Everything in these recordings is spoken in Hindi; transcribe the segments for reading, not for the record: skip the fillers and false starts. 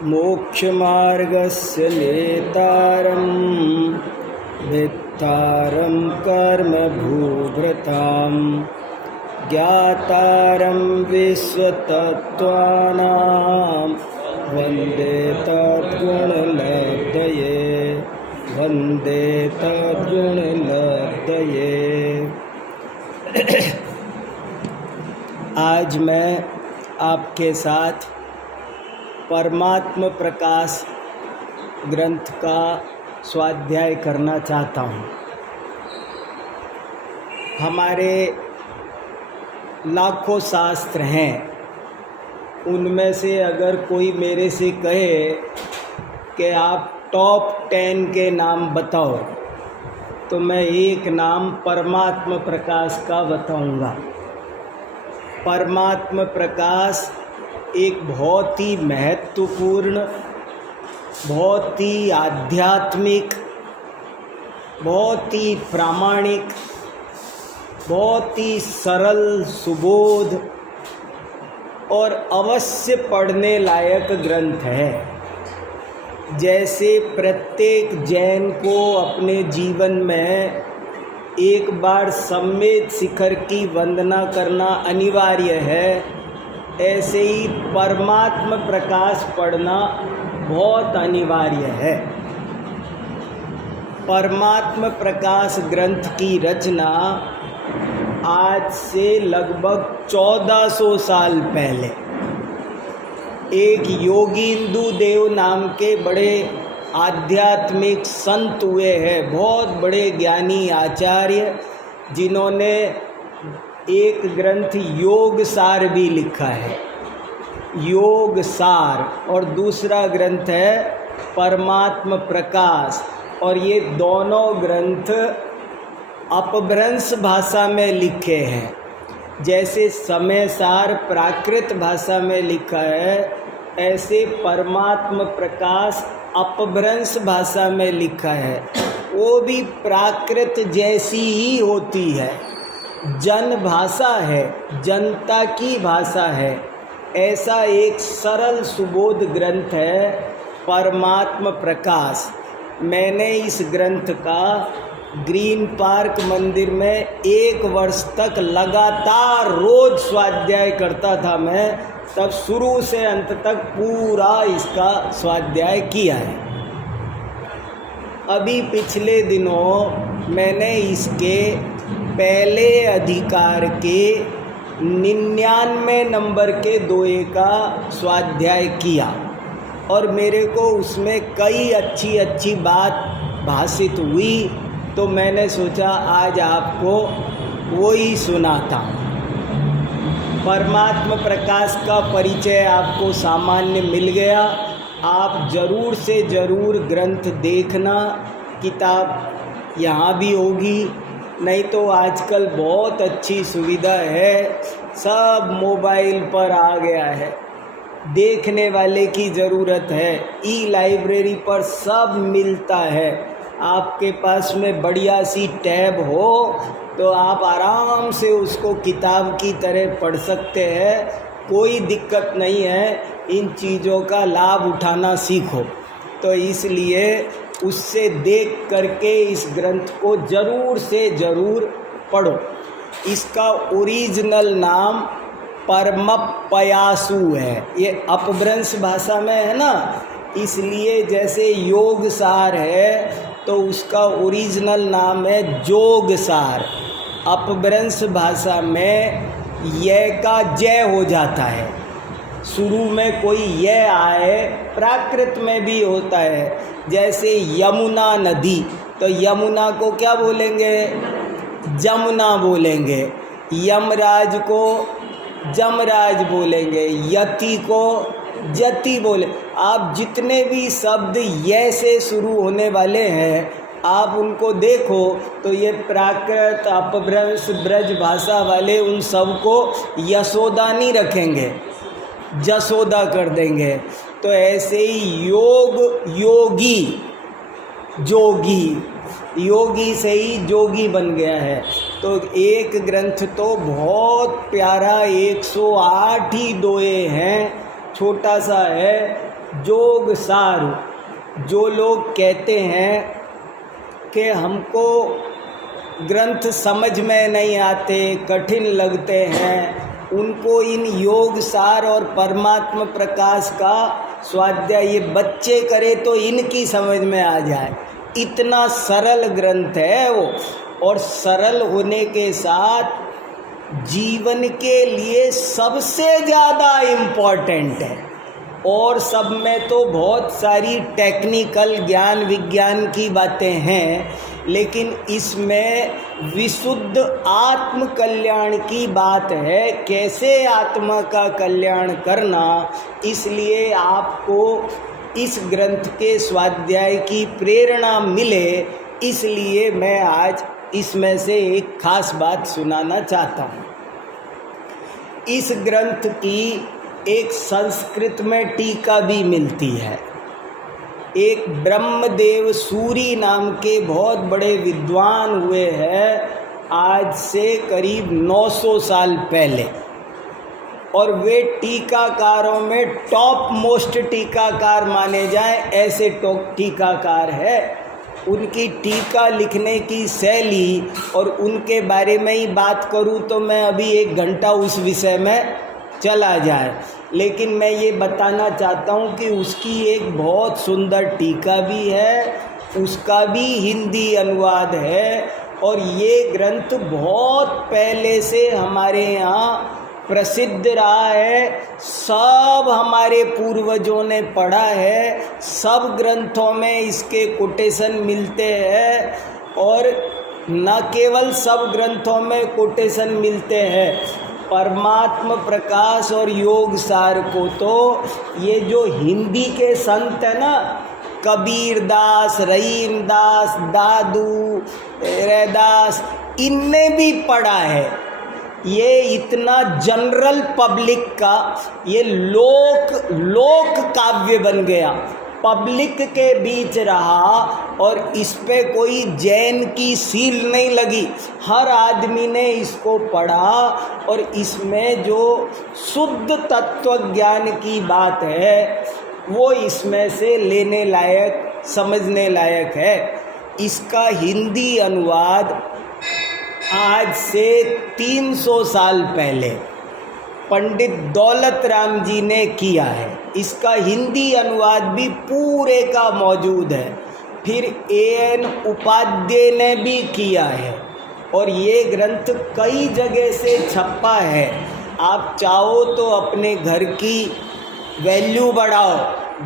मोक्षमार्गस्य नेतारं वित्तारं कर्मभूभृतां ज्ञातारं विश्वतत्त्वानां वन्दे तद्गुणलब्धये वन्दे तद्गुणलब्धये। आज मैं आपके साथ परमात्म प्रकाश ग्रंथ का स्वाध्याय करना चाहता हूँ। हमारे लाखों शास्त्र हैं, उनमें से अगर कोई मेरे से कहे कि आप टॉप 10 के नाम बताओ तो मैं एक नाम परमात्म प्रकाश का बताऊंगा। परमात्म प्रकाश एक बहुत ही महत्वपूर्ण, बहुत ही आध्यात्मिक, बहुत ही प्रामाणिक, बहुत ही सरल, सुबोध और अवश्य पढ़ने लायक ग्रंथ है। जैसे प्रत्येक जैन को अपने जीवन में एक बार सम्मेद शिखर की वंदना करना अनिवार्य है, ऐसे ही परमात्म प्रकाश पढ़ना बहुत अनिवार्य है। परमात्म प्रकाश ग्रंथ की रचना आज से लगभग 1400 साल पहले एक योगींदु देव नाम के बड़े आध्यात्मिक संत हुए हैं, बहुत बड़े ज्ञानी आचार्य, जिन्होंने एक ग्रंथ योग सार भी लिखा है, योग सार, और दूसरा ग्रंथ है परमात्म प्रकाश। और ये दोनों ग्रंथ अपभ्रंश भाषा में लिखे हैं। जैसे समय सार प्राकृत भाषा में लिखा है, ऐसे परमात्म प्रकाश अपभ्रंश भाषा में लिखा है। वो भी प्राकृत जैसी ही होती है, जन भाषा है, जनता की भाषा है। ऐसा एक सरल सुबोध ग्रंथ है परमात्म प्रकाश। मैंने इस ग्रंथ का ग्रीन पार्क मंदिर में 1 वर्ष तक लगातार रोज स्वाध्याय करता था। मैं तब शुरू से अंत तक पूरा इसका स्वाध्याय किया है। अभी पिछले दिनों मैंने इसके पहले अधिकार के 99 नंबर के दोहे का स्वाध्याय किया और मेरे को उसमें कई अच्छी बात भाषित हुई, तो मैंने सोचा आज आपको वो ही सुनाता हूँ। परमात्म प्रकाश का परिचय आपको सामान्य मिल गया। आप ज़रूर से ज़रूर ग्रंथ देखना, किताब यहाँ भी होगी, नहीं तो आजकल बहुत अच्छी सुविधा है, सब मोबाइल पर आ गया है, देखने वाले की ज़रूरत है। ई लाइब्रेरी पर सब मिलता है। आपके पास में बढ़िया सी टैब हो तो आप आराम से उसको किताब की तरह पढ़ सकते हैं, कोई दिक्कत नहीं है। इन चीज़ों का लाभ उठाना सीखो। तो इसलिए उससे देख करके इस ग्रंथ को ज़रूर से ज़रूर पढ़ो। इसका ओरिजिनल नाम परमपयासु है, ये अपभ्रंश भाषा में है ना, इसलिए जैसे योग सार है तो उसका ओरिजिनल नाम है जोग सार। अपभ्रंश भाषा में य का जय हो जाता है, शुरू में कोई य आए, प्राकृत में भी होता है। जैसे यमुना नदी, तो यमुना को क्या बोलेंगे? जमुना बोलेंगे। यमराज को जमराज बोलेंगे, यति को जति बोले। आप जितने भी शब्द ये से शुरू होने वाले हैं, आप उनको देखो तो ये प्राकृत, अपभ्रंश, ब्रज भाषा वाले उन सब को यशोदा नहीं रखेंगे, जसोदा कर देंगे। तो ऐसे ही योग, योगी, जोगी, योगी से ही जोगी बन गया है। तो एक ग्रंथ तो बहुत प्यारा, 108 ही दोहे हैं, छोटा सा है, जोग सार। जो लोग कहते हैं कि हमको ग्रंथ समझ में नहीं आते, कठिन लगते हैं, उनको इन योग सार और परमात्मा प्रकाश का स्वाध्याय ये बच्चे करे तो इनकी समझ में आ जाए। इतना सरल ग्रंथ है वो, और सरल होने के साथ जीवन के लिए सबसे ज़्यादा इम्पोर्टेंट है। और सब में तो बहुत सारी टेक्निकल ज्ञान विज्ञान की बातें हैं, लेकिन इसमें विशुद्ध आत्म कल्याण की बात है, कैसे आत्मा का कल्याण करना। इसलिए आपको इस ग्रंथ के स्वाध्याय की प्रेरणा मिले, इसलिए मैं आज इसमें से एक खास बात सुनाना चाहता हूँ। इस ग्रंथ की एक संस्कृत में टीका भी मिलती है। एक ब्रह्मदेव सूरी नाम के बहुत बड़े विद्वान हुए हैं आज से करीब 900 साल पहले, और वे टीकाकारों में टॉप मोस्ट टीकाकार माने जाएं, ऐसे टीकाकार है। उनकी टीका लिखने की शैली और उनके बारे में ही बात करूं तो मैं अभी 1 घंटा उस विषय में चला जाए, लेकिन मैं ये बताना चाहता हूँ कि उसकी एक बहुत सुंदर टीका भी है, उसका भी हिंदी अनुवाद है, और ये ग्रंथ बहुत पहले से हमारे यहाँ प्रसिद्ध रहा है। सब हमारे पूर्वजों ने पढ़ा है, सब ग्रंथों में इसके कोटेशन मिलते हैं, और न केवल सब ग्रंथों में कोटेशन मिलते हैं, परमात्मा प्रकाश और योग सार को तो ये जो हिंदी के संत है ना, कबीर दास, रहीम दास, दादू, रैदास, इनने भी पढ़ा है। ये इतना जनरल पब्लिक का ये लोक काव्य बन गया, पब्लिक के बीच रहा, और इस पे कोई जैन की सील नहीं लगी। हर आदमी ने इसको पढ़ा, और इसमें जो शुद्ध तत्व ज्ञान की बात है वो इसमें से लेने लायक, समझने लायक है। इसका हिंदी अनुवाद आज से 300 साल पहले पंडित दौलत राम जी ने किया है। इसका हिंदी अनुवाद भी पूरे का मौजूद है। फिर A.N. उपाध्याय ने भी किया है, और ये ग्रंथ कई जगह से छपा है। आप चाहो तो अपने घर की वैल्यू बढ़ाओ,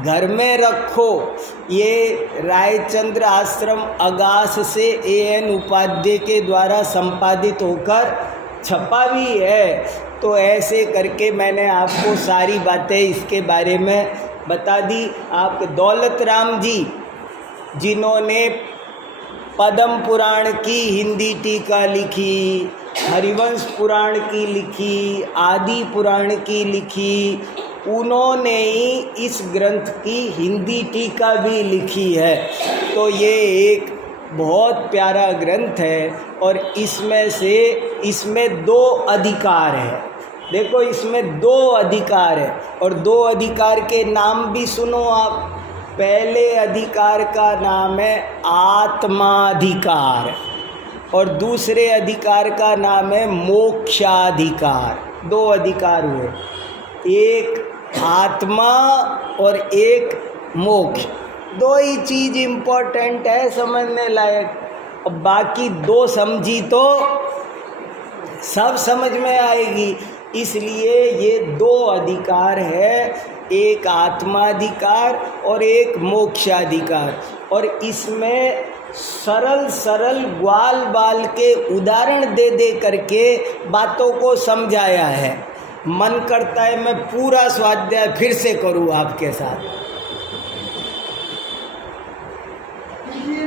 घर में रखो। ये रायचंद्र आश्रम अगास से A.N. उपाध्याय के द्वारा संपादित होकर छपा भी है। तो ऐसे करके मैंने आपको सारी बातें इसके बारे में बता दी। आप दौलत राम जी, जिन्होंने पद्म पुराण की हिंदी टीका लिखी, हरिवंश पुराण की लिखी, आदि पुराण की लिखी, उन्होंने ही इस ग्रंथ की हिंदी टीका भी लिखी है। तो ये एक बहुत प्यारा ग्रंथ है, और इसमें 2 अधिकार है। देखो, इसमें 2 अधिकार है, और 2 अधिकार के नाम भी सुनो आप। पहले अधिकार का नाम है आत्माधिकार, और दूसरे अधिकार का नाम है मोक्षाधिकार। 2 अधिकार हुए, एक आत्मा और एक मोक्ष। 2 ही चीज़ इम्पोर्टेंट है, समझने लायक। अब बाकी 2 समझी तो सब समझ में आएगी। इसलिए ये 2 अधिकार है, एक आत्माधिकार और एक मोक्षाधिकार। और इसमें सरल ग्वाल बाल के उदाहरण दे करके बातों को समझाया है। मन करता है मैं पूरा स्वाध्याय फिर से करूँ आपके साथ,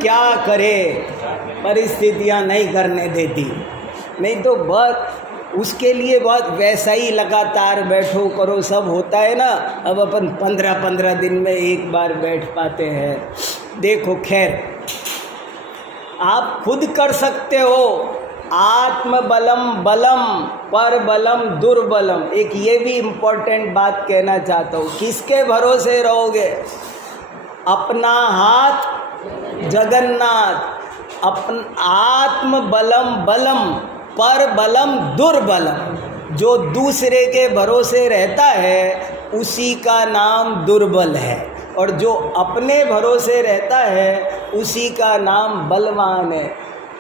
क्या करे, परिस्थितियाँ नहीं करने देती। नहीं तो बहुत उसके लिए बहुत वैसा ही लगातार बैठो करो सब होता है ना। अब अपन 15-15 दिन में एक बार बैठ पाते हैं। देखो, खैर आप खुद कर सकते हो, आत्म बलम बलम पर बलम दुर्बलम। एक ये भी इम्पोर्टेंट बात कहना चाहता हूँ, किसके भरोसे रहोगे? अपना हाथ जगन्नाथ। आत्म बलम बलम पर बलम दुर्बलम। जो दूसरे के भरोसे रहता है उसी का नाम दुर्बल है, और जो अपने भरोसे रहता है उसी का नाम बलवान है।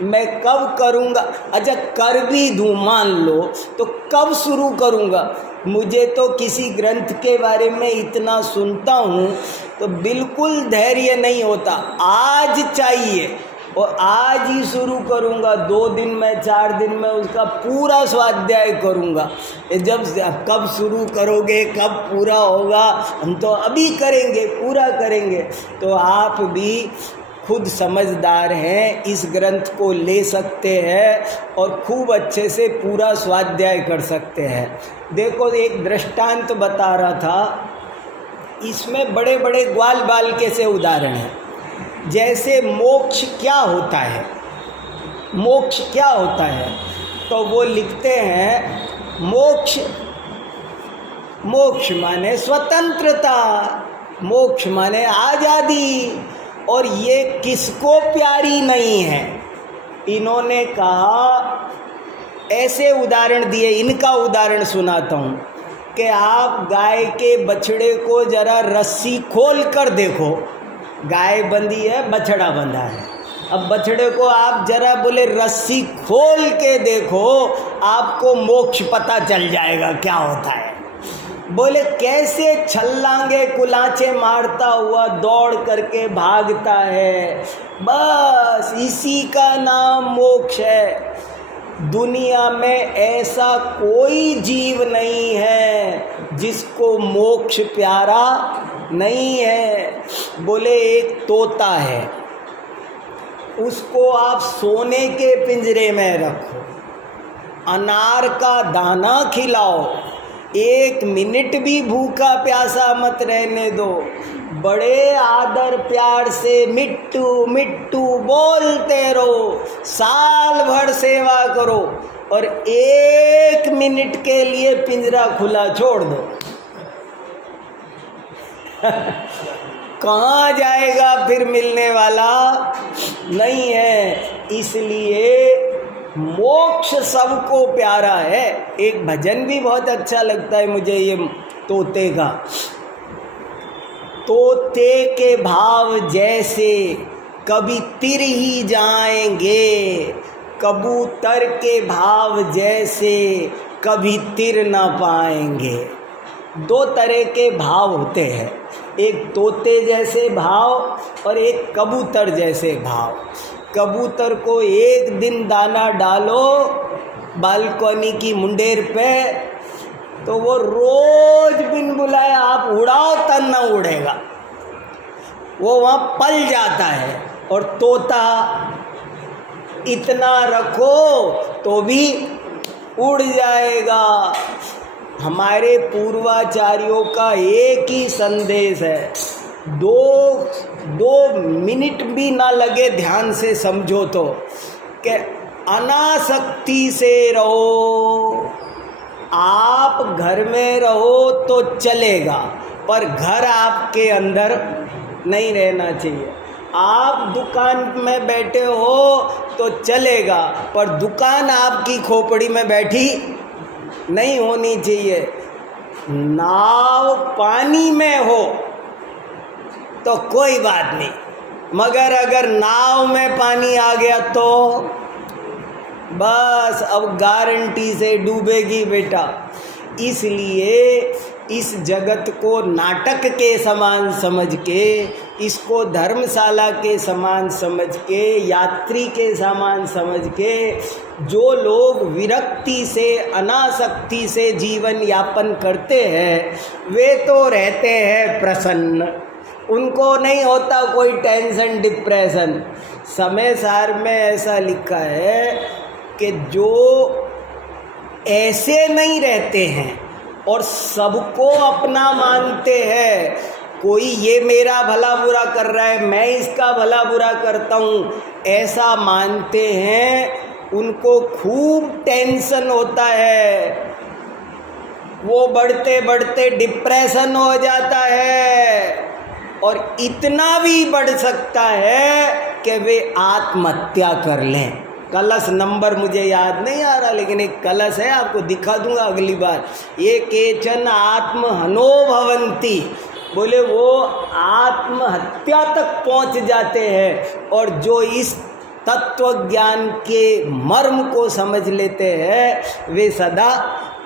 मैं कब करूँगा? अच्छा, कर भी दूँ मान लो, तो कब शुरू करूँगा? मुझे तो किसी ग्रंथ के बारे में इतना सुनता हूँ तो बिल्कुल धैर्य नहीं होता। आज चाहिए और आज ही शुरू करूँगा। 2 दिन में 4 दिन में उसका पूरा स्वाध्याय करूँगा। जब कब शुरू करोगे, कब पूरा होगा? हम तो अभी करेंगे, पूरा करेंगे। तो आप भी खुद समझदार हैं, इस ग्रंथ को ले सकते हैं और खूब अच्छे से पूरा स्वाध्याय कर सकते हैं। देखो, एक दृष्टांत बता रहा था, इसमें बड़े बड़े ग्वाल बालके से उदाहरण हैं। जैसे मोक्ष क्या होता है, मोक्ष क्या होता है? तो वो लिखते हैं मोक्ष, मोक्ष माने स्वतंत्रता, मोक्ष माने आज़ादी। और ये किसको प्यारी नहीं है? इन्होंने कहा, ऐसे उदाहरण दिए, इनका उदाहरण सुनाता हूँ कि आप गाय के बछड़े को जरा रस्सी खोल कर देखो। गाय बंधी है, बछड़ा बंधा है। अब बछड़े को आप जरा बोले रस्सी खोल के देखो, आपको मोक्ष पता चल जाएगा क्या होता है। बोले कैसे? छल्लांगे कुलाचे मारता हुआ दौड़ करके भागता है, बस इसी का नाम मोक्ष है। दुनिया में ऐसा कोई जीव नहीं है जिसको मोक्ष प्यारा नहीं है। बोले एक तोता है, उसको आप सोने के पिंजरे में रखो, अनार का दाना खिलाओ, 1 मिनट भी भूखा प्यासा मत रहने दो, बड़े आदर प्यार से मिट्टू मिट्टू बोलते रहो, साल भर सेवा करो, और 1 मिनट के लिए पिंजरा खुला छोड़ दो। कहाँ जाएगा? फिर मिलने वाला नहीं है। इसलिए मोक्ष सबको प्यारा है। एक भजन भी बहुत अच्छा लगता है मुझे ये तोते का। तोते के भाव जैसे कभी तिर ही जाएंगे, कबूतर के भाव जैसे कभी तिर ना पाएंगे। 2 तरह के भाव होते हैं, एक तोते जैसे भाव और एक कबूतर जैसे भाव। कबूतर को एक दिन दाना डालो बालकनी की मुंडेर पे, तो वो रोज बिन बुलाए आप उड़ाओ तन न उड़ेगा, वो वहाँ पल जाता है। और तोता इतना रखो तो भी उड़ जाएगा। हमारे पूर्वाचार्यों का एक ही संदेश है, 2 मिनट भी ना लगे ध्यान से समझो तो, कि अनासक्ति से रहो। आप घर में रहो तो चलेगा, पर घर आपके अंदर नहीं रहना चाहिए। आप दुकान में बैठे हो तो चलेगा, पर दुकान आपकी खोपड़ी में बैठी नहीं होनी चाहिए। नाव पानी में हो तो कोई बात नहीं, मगर अगर नाव में पानी आ गया तो बस अब गारंटी से डूबेगी बेटा। इसलिए इस जगत को नाटक के समान समझ के, इसको धर्मशाला के समान समझ के, यात्री के समान समझ के, जो लोग विरक्ति से अनासक्ति से जीवन यापन करते हैं वे तो रहते हैं प्रसन्न, उनको नहीं होता कोई टेंशन डिप्रेशन। समय सार में ऐसा लिखा है कि जो ऐसे नहीं रहते हैं और सबको अपना मानते हैं, कोई ये मेरा भला बुरा कर रहा है, मैं इसका भला बुरा करता हूँ, ऐसा मानते हैं, उनको खूब टेंशन होता है, वो बढ़ते बढ़ते डिप्रेशन हो जाता है और इतना भी बढ़ सकता है कि वे आत्महत्या कर लें। कलश नंबर मुझे याद नहीं आ रहा, लेकिन एक कलश है, आपको दिखा दूंगा अगली बार। ये केचन आत्महनो भवंती, बोले वो आत्महत्या तक पहुंच जाते हैं। और जो इस तत्व ज्ञान के मर्म को समझ लेते हैं वे सदा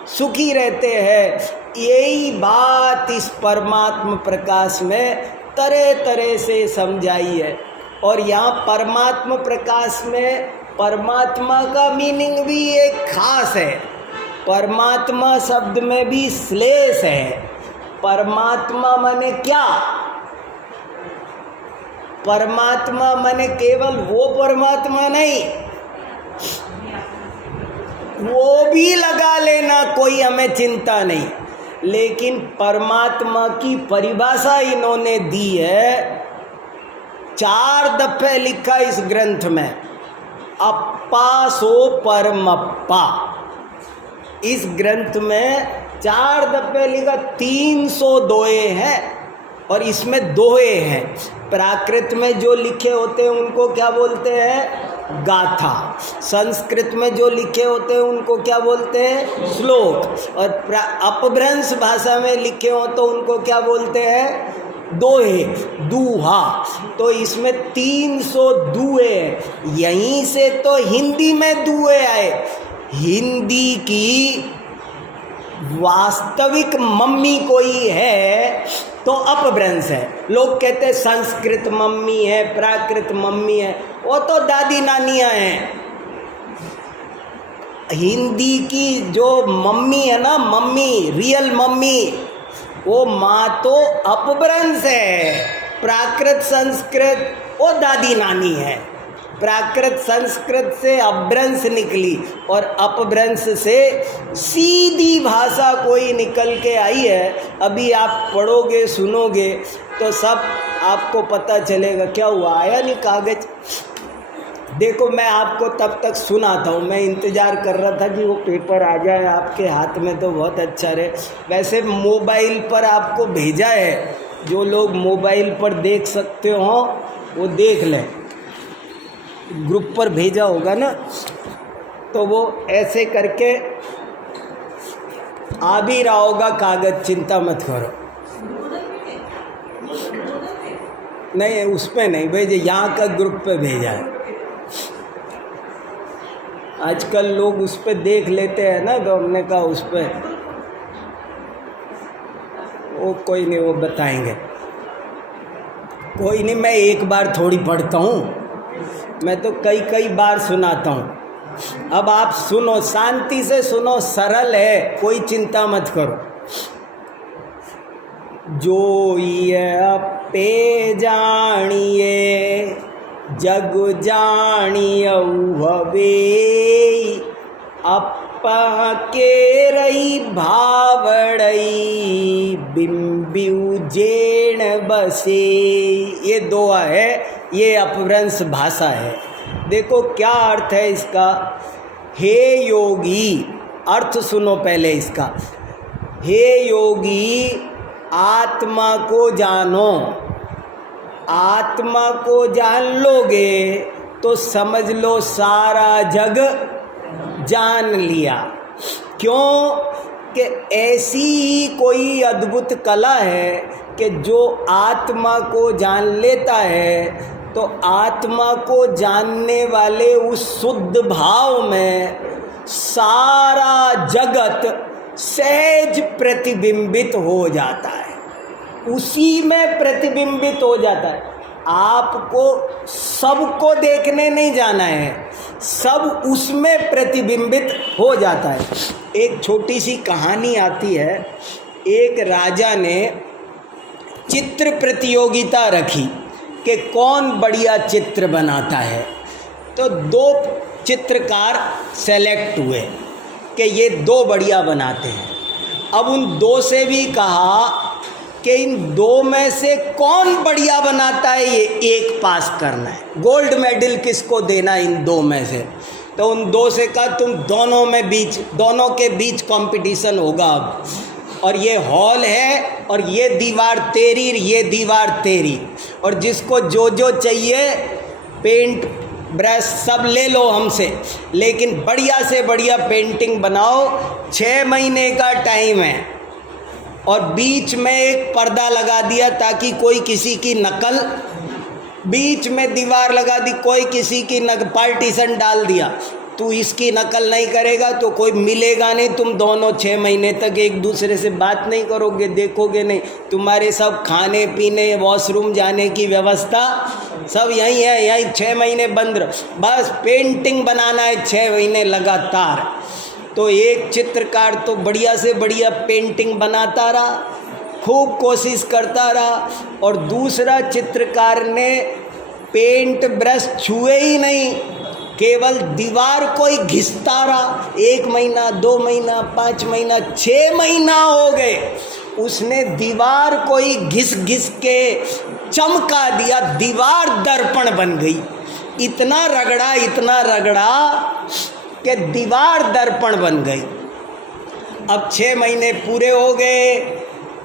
सुखी रहते हैं। यही बात इस परमात्म प्रकाश में तरह तरह से समझाई है। और यहाँ परमात्म प्रकाश में परमात्मा का मीनिंग भी एक खास है। परमात्मा शब्द में भी श्लेष है। परमात्मा माने क्या? परमात्मा माने केवल वो परमात्मा नहीं, वो भी लगा लेना, कोई हमें चिंता नहीं। लेकिन परमात्मा की परिभाषा इन्होंने दी है, 4 दफे लिखा इस ग्रंथ में, अप्पा सो परमप्पा। इस ग्रंथ में 4 दफे लिखा, 300 दोहे हैं और इसमें दोहे हैं। प्राकृत में जो लिखे होते हैं उनको क्या बोलते हैं? गाथा। संस्कृत में जो लिखे होते हैं उनको क्या बोलते हैं? श्लोक। और अपभ्रंश भाषा में लिखे हो तो उनको क्या बोलते हैं? दोहे, दूहा। तो इसमें 300 दुए हैं। यहीं से तो हिंदी में दुए आए। हिंदी की वास्तविक मम्मी कोई है तो अपभ्रंश है। लोग कहते हैं संस्कृत मम्मी है, प्राकृत मम्मी है, वो तो दादी नानियाँ हैं। हिंदी की जो मम्मी है ना, मम्मी, रियल मम्मी, वो माँ तो अपभ्रंश है। प्राकृत संस्कृत वो दादी नानी है। प्राकृत संस्कृत से अपभ्रंश निकली और अपभ्रंश से सीधी भाषा कोई निकल के आई है। अभी आप पढ़ोगे, सुनोगे तो सब आपको पता चलेगा। क्या हुआ, आया नहीं कागज? देखो मैं आपको तब तक सुनाता हूँ। मैं इंतज़ार कर रहा था कि वो पेपर आ जाए आपके हाथ में तो बहुत अच्छा रहे। वैसे मोबाइल पर आपको भेजा है, जो लोग मोबाइल पर देख सकते हो वो देख लें, ग्रुप पर भेजा होगा ना, तो वो ऐसे करके आ भी रहा होगा कागज, चिंता मत करो। नहीं, उस पर नहीं भेजे, यहाँ का ग्रुप पे भेजा है। आजकल लोग उस पर देख लेते हैं ना, तो हमने कहा उस पर वो कोई नहीं, वो बताएंगे। कोई नहीं, मैं एक बार थोड़ी पढ़ता हूँ, मैं तो कई कई बार सुनाता हूँ। अब आप सुनो, शांति से सुनो, सरल है, कोई चिंता मत करो। जो ये अपे जानिए जग जानियऊ हवे, अपा के रही भावड़ई बिंबिउ जेण बसे। ये दोहा है, ये अपभ्रंश भाषा है। देखो क्या अर्थ है इसका। हे योगी, अर्थ सुनो पहले इसका। हे योगी, आत्मा को जानो। आत्मा को जान लोगे तो समझ लो सारा जग जान लिया। क्यों कि ऐसी ही कोई अद्भुत कला है कि जो आत्मा को जान लेता है तो आत्मा को जानने वाले उस शुद्ध भाव में सारा जगत सहज प्रतिबिंबित हो जाता है, उसी में प्रतिबिंबित हो जाता है। आपको सबको देखने नहीं जाना है, सब उसमें प्रतिबिंबित हो जाता है। एक छोटी सी कहानी आती है। एक राजा ने चित्र प्रतियोगिता रखी कि कौन बढ़िया चित्र बनाता है। तो 2 चित्रकार सेलेक्ट हुए कि ये 2 बढ़िया बनाते हैं। अब उन 2 से भी कहा कि इन 2 में से कौन बढ़िया बनाता है, ये एक पास करना है। गोल्ड मेडल किसको देना इन 2 में से? तो उन दो से कहा तुम दोनों के बीच कंपटीशन होगा अब, और ये हॉल है और ये दीवार तेरी, ये दीवार तेरी, और जिसको जो जो चाहिए पेंट ब्रश सब ले लो हमसे, लेकिन बढ़िया से बढ़िया पेंटिंग बनाओ। 6 महीने का टाइम है, और बीच में एक पर्दा लगा दिया ताकि कोई किसी की नकल, बीच में दीवार लगा दी, कोई किसी की पार्टीशन डाल दिया, तू इसकी नकल नहीं करेगा तो कोई मिलेगा नहीं, तुम दोनों 6 महीने तक एक दूसरे से बात नहीं करोगे, देखोगे नहीं, तुम्हारे सब खाने पीने वॉशरूम जाने की व्यवस्था सब यहीं है, यहीं 6 महीने बंद रहो, बस पेंटिंग बनाना है 6 महीने लगातार। तो एक चित्रकार तो बढ़िया से बढ़िया पेंटिंग बनाता रहा, खूब कोशिश करता रहा, और दूसरा चित्रकार ने पेंट ब्रश छुए ही नहीं, केवल दीवार को ही घिसता रहा। 1 महीना, 2 महीना, 5 महीना, 6 महीना हो गए, उसने दीवार को ही घिस घिस के चमका दिया, दीवार दर्पण बन गई। इतना रगड़ा कि दीवार दर्पण बन गई। अब 6 महीने पूरे हो गए,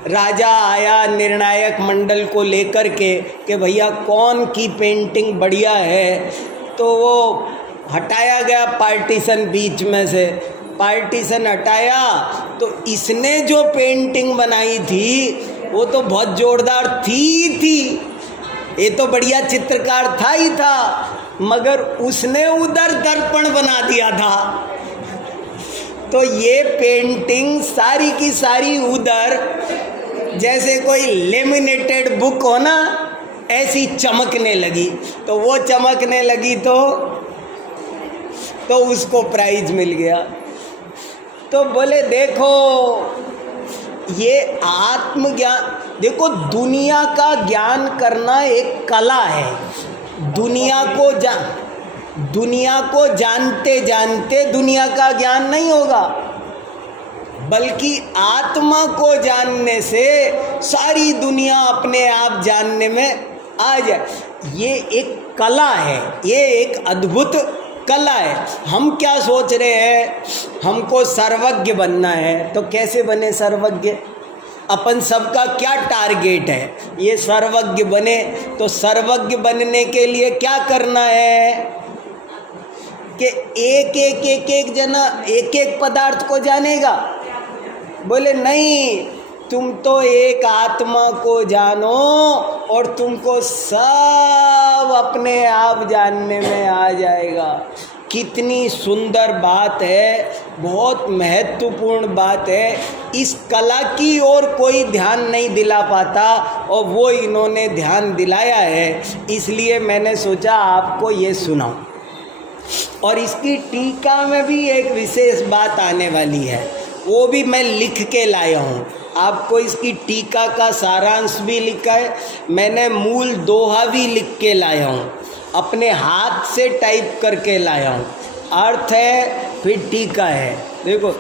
राजा आया निर्णायक मंडल को लेकर के कि भैया कौन की पेंटिंग बढ़िया है, तो वो हटाया गया पार्टीशन, बीच में से पार्टीशन हटाया, तो इसने जो पेंटिंग बनाई थी वो तो बहुत जोरदार थी, ये तो बढ़िया चित्रकार था ही था, मगर उसने उधर दर्पण बना दिया था, तो ये पेंटिंग सारी की सारी उधर, जैसे कोई लेमिनेटेड बुक हो ना, ऐसी चमकने लगी। तो वो चमकने लगी तो उसको प्राइज मिल गया। तो बोले देखो ये आत्मज्ञान, देखो दुनिया का ज्ञान करना एक कला है। दुनिया को जानते जानते दुनिया का ज्ञान नहीं होगा, बल्कि आत्मा को जानने से सारी दुनिया अपने आप जानने में आ जाए। ये एक कला है, ये एक अद्भुत कला है। हम क्या सोच रहे हैं, हमको सर्वज्ञ बनना है, तो कैसे बने सर्वज्ञ? अपन सबका क्या टारगेट है, ये सर्वज्ञ बने। तो सर्वज्ञ बनने के लिए क्या करना है कि एक जना एक पदार्थ को जानेगा? बोले नहीं, तुम तो एक आत्मा को जानो और तुमको सब अपने आप जानने में आ जाएगा। कितनी सुंदर बात है, बहुत महत्वपूर्ण बात है। इस कला की ओर कोई ध्यान नहीं दिला पाता, और वो इन्होंने ध्यान दिलाया है, इसलिए मैंने सोचा आपको ये सुनाऊं। और इसकी टीका में भी एक विशेष बात आने वाली है, वो भी मैं लिख के लाया हूँ। आपको इसकी टीका का सारांश भी लिखा है, मैंने मूल दोहा भी लिख के लाया हूँ, अपने हाथ से टाइप करके लाया हूँ। अर्थ है फिर टीका है। देखो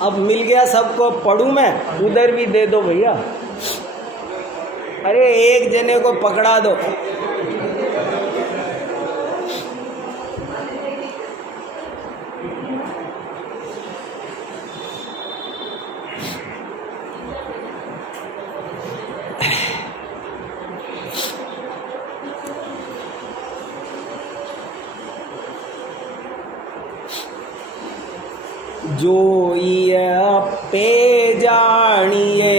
अब मिल गया सबको, पढ़ूँ मैं? उधर भी दे दो भैया, अरे एक जने को पकड़ा दो। जो पे जानिए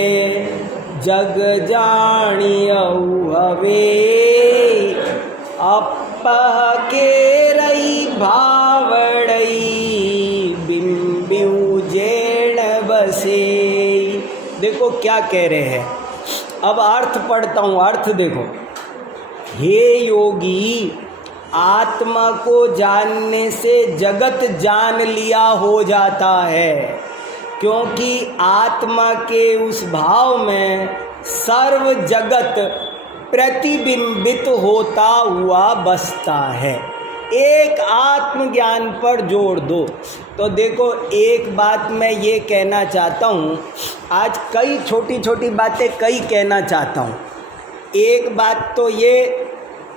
जग जानियऊ हवे, अपह के रही भावड़ई बिंबिऊ जेण बसे। देखो क्या कह रहे हैं, अब अर्थ पढ़ता हूँ, अर्थ देखो। हे योगी, आत्मा को जानने से जगत जान लिया हो जाता है, क्योंकि आत्मा के उस भाव में सर्व जगत प्रतिबिंबित होता हुआ बसता है। एक आत्मज्ञान पर जोड़ दो। तो देखो एक बात मैं ये कहना चाहता हूँ, आज कई छोटी छोटी बातें कई कहना चाहता हूँ। एक बात तो ये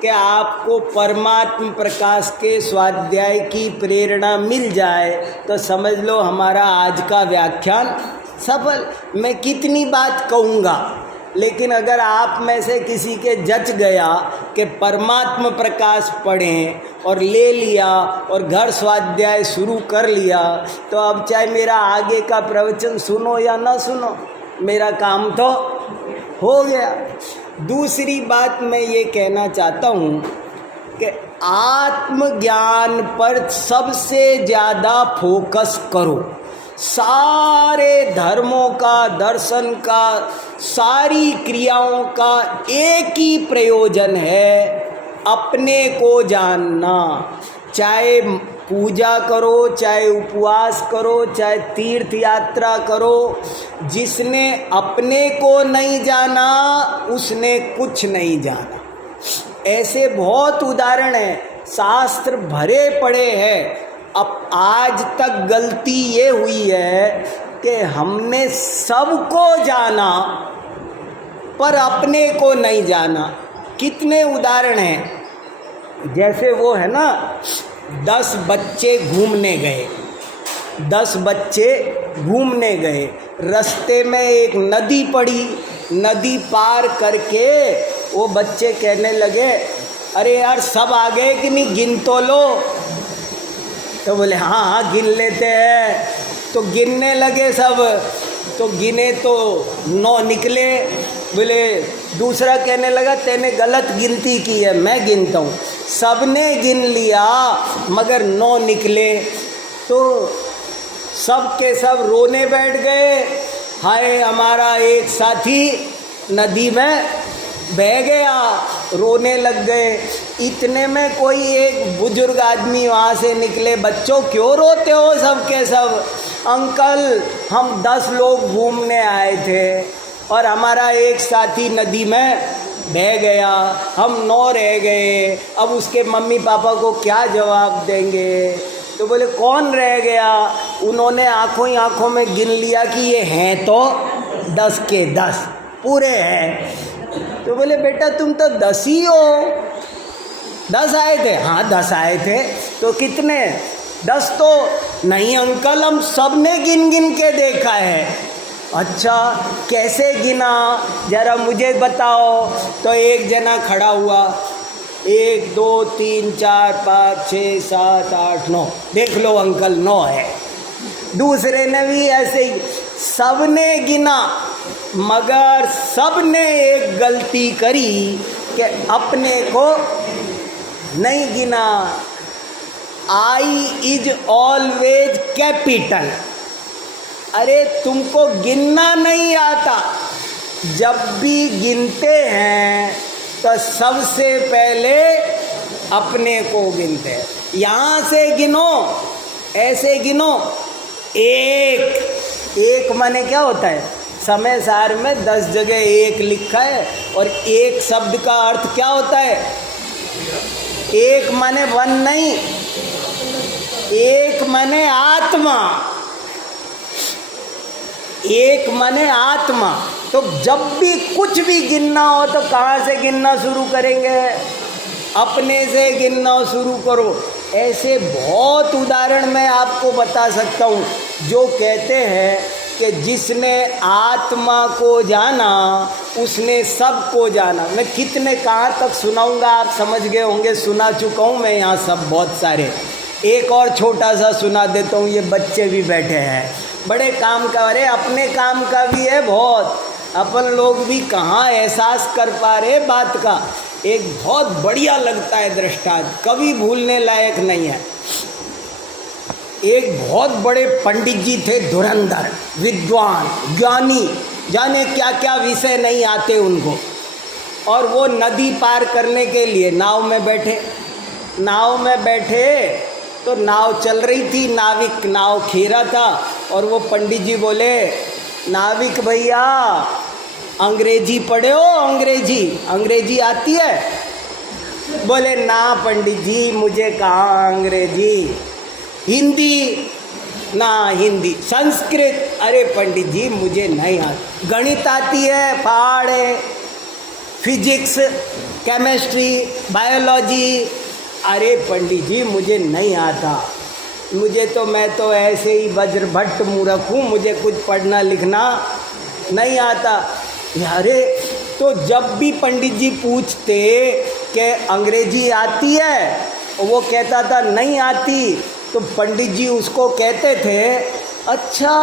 कि आपको परमात्म प्रकाश के स्वाध्याय की प्रेरणा मिल जाए तो समझ लो हमारा आज का व्याख्यान सफल। मैं कितनी बात कहूँगा, लेकिन अगर आप में से किसी के जच गया कि परमात्म प्रकाश पढ़ें और ले लिया और घर स्वाध्याय शुरू कर लिया, तो अब चाहे मेरा आगे का प्रवचन सुनो या ना सुनो, मेरा काम तो हो गया। दूसरी बात मैं ये कहना चाहता हूँ कि आत्मज्ञान पर सबसे ज़्यादा फोकस करो। सारे धर्मों का, दर्शन का, सारी क्रियाओं का एक ही प्रयोजन है, अपने को जानना। चाहे पूजा करो, चाहे उपवास करो, चाहे तीर्थ यात्रा करो, जिसने अपने को नहीं जाना उसने कुछ नहीं जाना। ऐसे बहुत उदाहरण हैं, शास्त्र भरे पड़े हैं। अब आज तक गलती ये हुई है कि हमने सबको जाना पर अपने को नहीं जाना। कितने उदाहरण हैं, जैसे वो है ना, 10 बच्चे घूमने गए, 10 बच्चे घूमने गए, रास्ते में एक नदी पड़ी, नदी पार करके वो बच्चे कहने लगे, अरे यार सब आ गए कि नहीं, गिन तो लो। तो बोले हाँ हाँ गिन लेते हैं। तो गिनने लगे सब, तो गिने तो 9 निकले। बोले दूसरा कहने लगा तेने गलत गिनती की है, मैं गिनता हूँ। सबने गिन लिया मगर 9 निकले। तो सब के सब रोने बैठ गए, हाय हमारा एक साथी नदी में बह गया, रोने लग गए। इतने में कोई एक बुजुर्ग आदमी वहाँ से निकले, बच्चों क्यों रोते हो सब के सब? अंकल हम 10 लोग घूमने आए थे और हमारा एक साथी नदी में बह गया, हम 9 रह गए, अब उसके मम्मी पापा को क्या जवाब देंगे? तो बोले कौन रह गया? उन्होंने आँखों ही आँखों में गिन लिया कि ये हैं तो 10 के 10 पूरे हैं। तो बोले बेटा तुम तो 10 ही हो। 10 आए थे? हाँ 10 आए थे। तो कितने? 10 तो नहीं अंकल, हम सब ने गिन गिन के देखा है। अच्छा कैसे गिना जरा मुझे बताओ। तो एक जना खड़ा हुआ, 1 2 3 4 5 6 7 8 9, देख लो अंकल 9 है। दूसरे ने भी ऐसे ही, सब ने गिना मगर सब ने एक गलती करी कि अपने को नहीं गिना। I is always capital. अरे तुमको गिनना नहीं आता, जब भी गिनते हैं तो सबसे पहले अपने को गिनते हैं। यहाँ से गिनो, ऐसे गिनो। एक माने क्या होता है? समय सार में 10 जगह एक लिखा है और एक शब्द का अर्थ क्या होता है? एक माने 1 नहीं, एक माने आत्मा, एक माने आत्मा। तो जब भी कुछ भी गिनना हो तो कहाँ से गिनना शुरू करेंगे? अपने से गिनना शुरू करो। ऐसे बहुत उदाहरण मैं आपको बता सकता हूँ जो कहते हैं कि जिसने आत्मा को जाना उसने सबको जाना। मैं कितने कहाँ तक सुनाऊंगा, आप समझ गए होंगे, सुना चुका हूँ मैं यहाँ सब बहुत सारे। एक और छोटा सा सुना देता हूँ, ये बच्चे भी बैठे हैं, बड़े काम का, अरे अपने काम का भी है बहुत, अपन लोग भी कहाँ एहसास कर पा रहे बात का। एक बहुत बढ़िया लगता है दृष्टांत, कभी भूलने लायक नहीं है। एक बहुत बड़े पंडित जी थे, धुरंधर, विद्वान, ज्ञानी, जाने क्या क्या विषय नहीं आते उनको। और वो नदी पार करने के लिए नाव में बैठे। नाव में बैठे तो नाव चल रही थी, नाविक नाव खेरा था। और वो पंडित जी बोले, नाविक भैया अंग्रेजी पढ़े हो? अंग्रेजी आती है? बोले ना पंडित जी मुझे कहाँ अंग्रेजी, हिंदी ना हिंदी, संस्कृत, अरे पंडित जी मुझे नहीं आती। गणित आती है? पहाड़ है। Physics, chemistry, biology. अरे पंडित जी मुझे नहीं आता, मैं तो ऐसे ही वज्रभट्ट मूर्ख हूँ, मुझे कुछ पढ़ना लिखना नहीं आता। अरे तो जब भी पंडित जी पूछते कि अंग्रेजी आती है, वो कहता था नहीं आती, तो पंडित जी उसको कहते थे अच्छा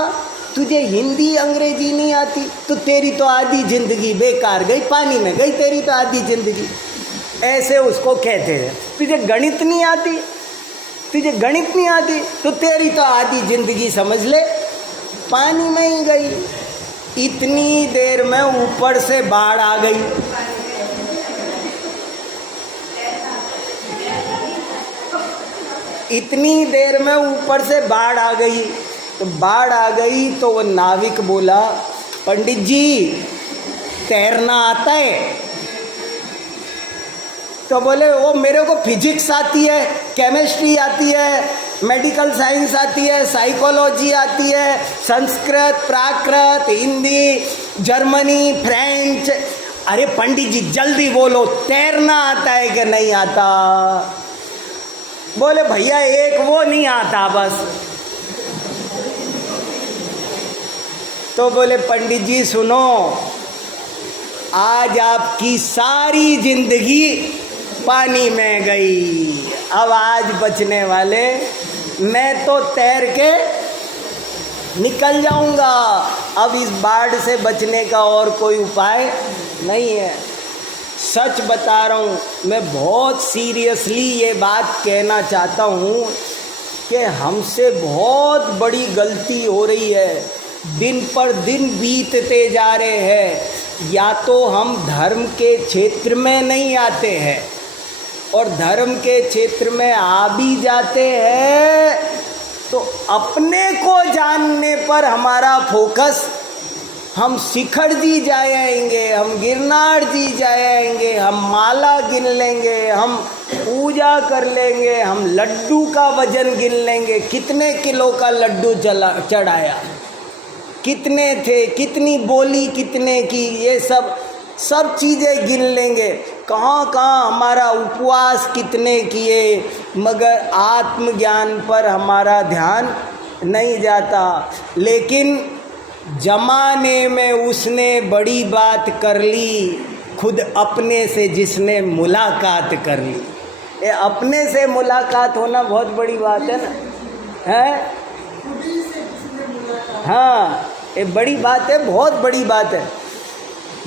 तुझे हिंदी अंग्रेजी नहीं आती तो तेरी तो आधी ज़िंदगी बेकार गई, पानी में गई तेरी तो आधी ज़िंदगी, ऐसे उसको कहते थे। तुझे गणित नहीं आती तो तेरी तो आधी ज़िंदगी समझ ले पानी में ही गई। इतनी देर में ऊपर से बाढ़ आ गई। इतनी देर में ऊपर से बाढ़ आ गई। तो बाढ़ आ गई तो वो नाविक बोला पंडित जी तैरना आता है? तो बोले वो मेरे को फिजिक्स आती है, केमिस्ट्री आती है, मेडिकल साइंस आती है, साइकोलॉजी आती है, संस्कृत, प्राकृत, हिंदी, जर्मनी, फ्रेंच। अरे पंडित जी जल्दी बोलो तैरना आता है कि नहीं आता? बोले भैया एक वो नहीं आता बस। तो बोले पंडित जी सुनो, आज आपकी सारी जिंदगी पानी में गई, अब आज बचने वाले मैं तो तैर के निकल जाऊंगा। अब इस बाढ़ से बचने का और कोई उपाय नहीं है। सच बता रहा हूँ, मैं बहुत सीरियसली ये बात कहना चाहता हूँ कि हमसे बहुत बड़ी गलती हो रही है। दिन पर दिन बीतते जा रहे हैं। या तो हम धर्म के क्षेत्र में नहीं आते हैं, और धर्म के क्षेत्र में आ भी जाते हैं तो अपने को जानने पर हमारा फोकस, हम शिखर जी जाएंगे, हम गिरनार जी जाएंगे, हम माला गिन लेंगे, हम पूजा कर लेंगे, हम लड्डू का वजन गिन लेंगे, कितने किलो का लड्डू चढ़ाया, कितने थे, कितनी बोली कितने की, ये सब चीज़ें गिन लेंगे। कहाँ हमारा उपवास कितने किए, मगर आत्मज्ञान पर हमारा ध्यान नहीं जाता। लेकिन जमाने में उसने बड़ी बात कर ली, खुद अपने से जिसने मुलाकात कर ली। ये अपने से मुलाकात होना बहुत बड़ी बात है ना, है? हाँ ये बड़ी बात है, बहुत बड़ी बात है।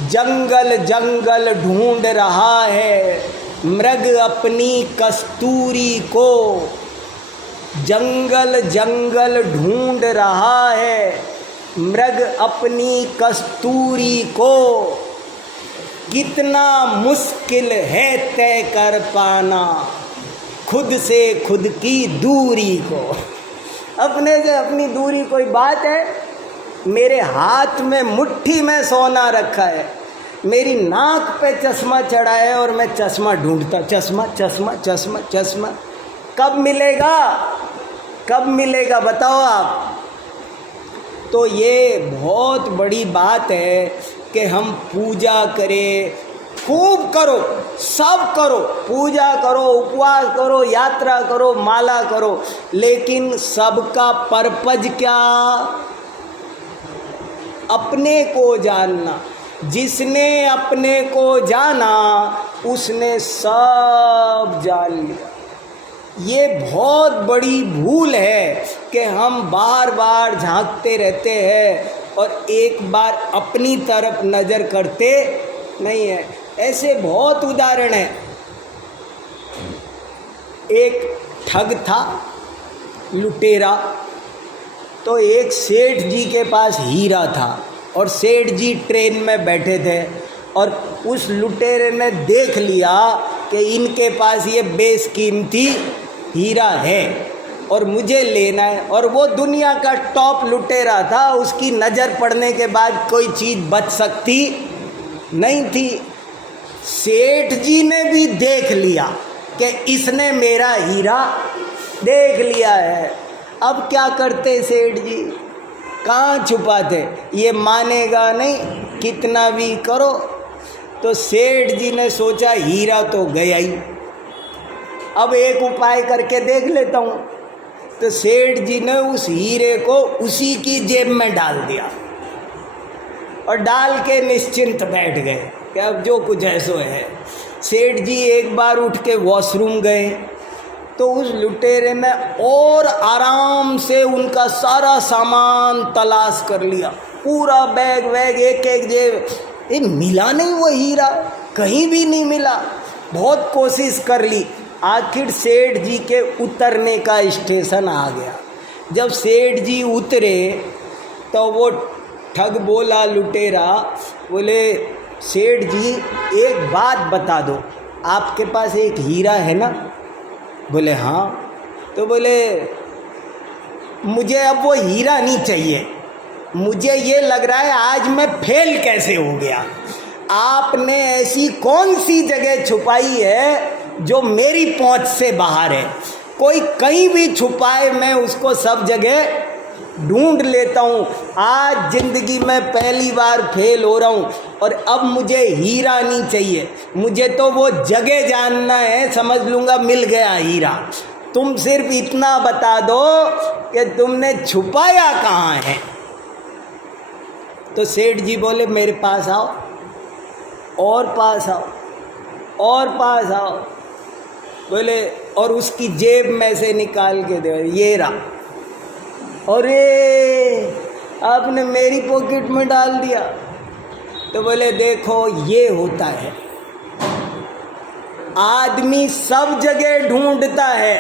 जंगल जंगल ढूंढ रहा है मृग अपनी कस्तूरी को, जंगल जंगल ढूंढ रहा है मृग अपनी कस्तूरी को, कितना मुश्किल है तय कर पाना खुद से खुद की दूरी को। अपने से अपनी दूरी कोई बात है? मेरे हाथ में मुट्ठी में सोना रखा है, मेरी नाक पे चश्मा चढ़ा है और मैं चश्मा ढूंढता, चश्मा चश्मा चश्मा चश्मा कब मिलेगा बताओ आप। तो ये बहुत बड़ी बात है कि हम पूजा करें, खूब करो, सब करो, पूजा करो, उपवास करो, यात्रा करो, माला करो, लेकिन सबका पर्पज क्या? अपने को जानना। जिसने अपने को जाना उसने सब जान लिया। ये बहुत बड़ी भूल है कि हम बार बार झांकते रहते हैं और एक बार अपनी तरफ नज़र करते नहीं है। ऐसे बहुत उदाहरण हैं। एक ठग था, लुटेरा, तो एक सेठ जी के पास हीरा था और सेठ जी ट्रेन में बैठे थे और उस लुटेरे ने देख लिया कि इनके पास ये बेशकीमती हीरा है और मुझे लेना है, और वो दुनिया का टॉप लुटेरा था, उसकी नज़र पड़ने के बाद कोई चीज़ बच सकती नहीं थी। सेठ जी ने भी देख लिया कि इसने मेरा हीरा देख लिया है। अब क्या करते सेठ जी? कहाँ छुपाते? ये मानेगा नहीं, कितना भी करो। तो सेठ जी ने सोचा हीरा तो गया ही, अब एक उपाय करके देख लेता हूँ। तो सेठ जी ने उस हीरे को उसी की जेब में डाल दिया और डाल के निश्चिंत बैठ गए कि अब जो कुछ है सो है। सेठ जी एक बार उठ के वॉशरूम गए तो उस लुटेरे ने और आराम से उनका सारा सामान तलाश कर लिया, पूरा बैग वैग एक एक जेब, ये मिला नहीं वो हीरा, कहीं भी नहीं मिला। बहुत कोशिश कर ली, आखिर सेठ जी के उतरने का स्टेशन आ गया। जब सेठ जी उतरे तो वो ठग बोला, लुटेरा बोले, सेठ जी एक बात बता दो, आपके पास एक हीरा है ना? बोले हाँ। तो बोले मुझे अब वो हीरा नहीं चाहिए, मुझे ये लग रहा है आज मैं फेल कैसे हो गया। आपने ऐसी कौन सी जगह छुपाई है जो मेरी पहुंच से बाहर है? कोई कहीं भी छुपाए मैं उसको सब जगह ढूंढ लेता हूँ। आज ज़िंदगी में पहली बार फेल हो रहा हूँ और अब मुझे हीरा नहीं चाहिए, मुझे तो वो जगह जानना है, समझ लूँगा मिल गया हीरा। तुम सिर्फ इतना बता दो कि तुमने छुपाया कहाँ है। तो सेठ जी बोले मेरे पास आओ, और पास आओ, और पास आओ। बोले और उसकी जेब में से निकाल के दे, ये रहा। अरे आपने मेरी पॉकेट में डाल दिया। तो बोले देखो ये होता है, आदमी सब जगह ढूंढता है